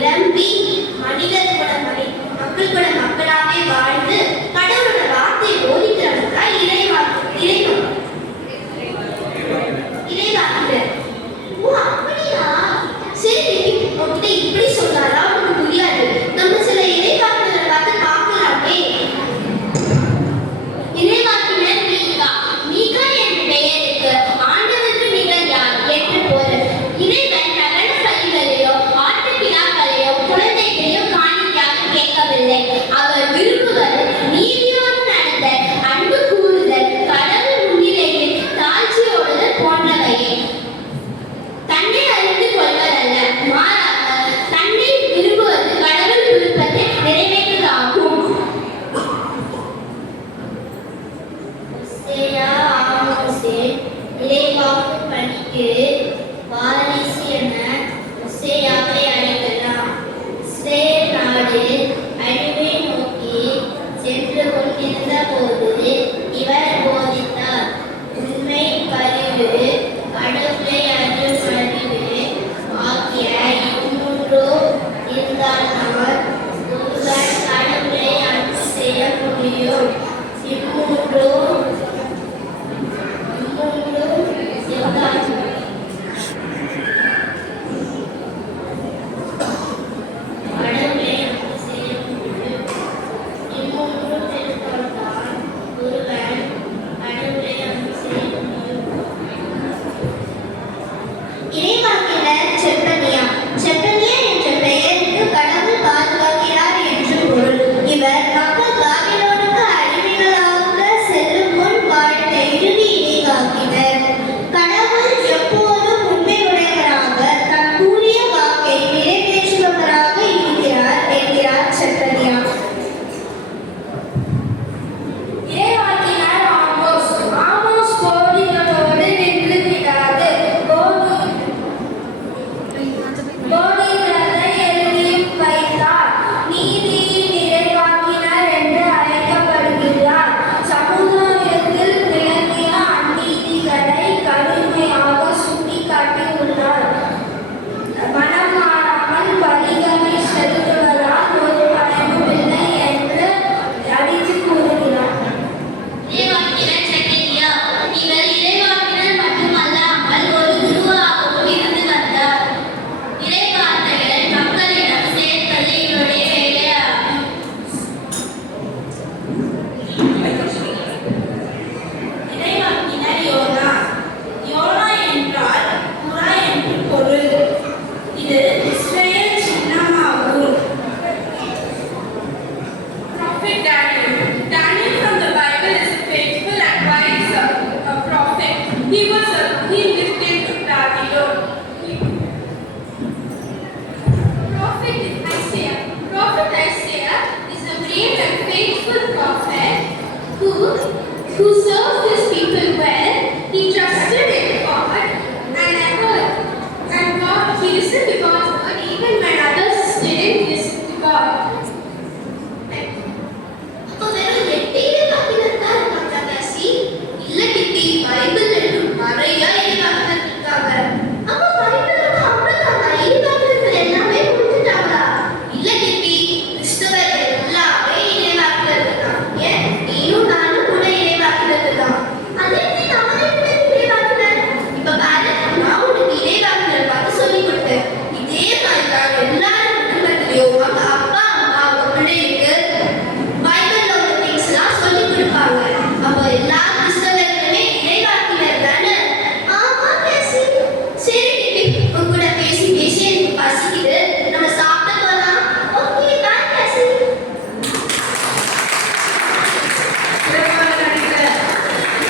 நிரம்பி மக்கள் கூட மக்களாவே வாழ்ந்து கடவுளோட வார்த்தையை போதிக்கிறவங்க தான் இறைவாக்கினர். ஓ அப்படியா? சரி, உங்ககிட்ட இப்படி சொன்னாரா? உனக்கு புரியாது. நம்ம சில இறைவாக்கினரை பார்த்து பார்க்கலாமே. இறைவாக்கினர் மீகா. மீகா என்ற பெயருக்கு ஆண்டவருக்கு நிகழ் யார் என்று பொருள். இறைவன் நகர பலிகளையோ ஆட்டுக்கிடாக்களையோ குழந்தைகளையோ காணிக்கையாக கேட்கவில்லை. அவர் விரும்புவது நீதியோடு நடந்த அன்பு கூறுதல், கடவுள் முன்னிலையில் தாழ்ச்சியோடுதல் போன்றவையே. தன்னை அறிந்து கொள்வதல்ல, மாறாக தன்னை விரும்புவது கடவுள் விருப்பத்தை நிறைவேற்றுவதாகும். இறைவாக்கு பணிக்கு வாரிசு என ஒசேயாவை அழைக்கலாம். இஸ்ரேல் நாடு அழிவை நோக்கி சென்று கொண்டிருந்த போது இவர் போதித்தார். உண்மை பரிவு, கடவுளை அறியும் அறிவு ஆகிய இம்மூன்றும் இருந்தால்தான் ஒருவர் கடவுளை அன்பு செய்ய முடியும். இம்மூன்றும் இருந்தால் who served his people well. He trusted in God and God, he listened to God's word even when others didn't listen to God. அப்போ வெறும் எட்டே வாக்கினர் தான் இருக்காங்க தாசி? இல்ல கிட்டி, பைபிள் நிறைய இறைவாக்கினர் இருக்காங்க. அப்போ பைபிளோட அவ்வளவுதான் இறைவாக்கினர்கள் எல்லாமே முடிஞ்சுட்டாங்களா? இல்ல கிட்டி, கிறிஸ்தவர் எல்லாமே இறைவாக்கினர் இருக்காங்க. ஏன் நீயும் நானும் கூட இறைவாக்கினர் தான். அதே நம்மளே இறைவாக்கினர். இப்ப பாரு, நான் உனக்கு இறைவாக்கினர் பார்த்து சொல்லி கொடுத்தேன். இதே மாதிரி தான் எல்லாரும் குடும்பத்திலையும் அவங்க அப்பா அம்மா அவங்க பிள்ளைகளுக்கு பைபிள்ல உள்ள திங்ஸ் எல்லாம் சொல்லி கொடுப்பாங்க. அப்ப எல்லா கிறிஸ்தவர்களுமே இறைவாக்கினர் தானே? ஆமா பேசி. சரி, உங்க கூட பேசி பேசி எனக்கு பசிக்குது.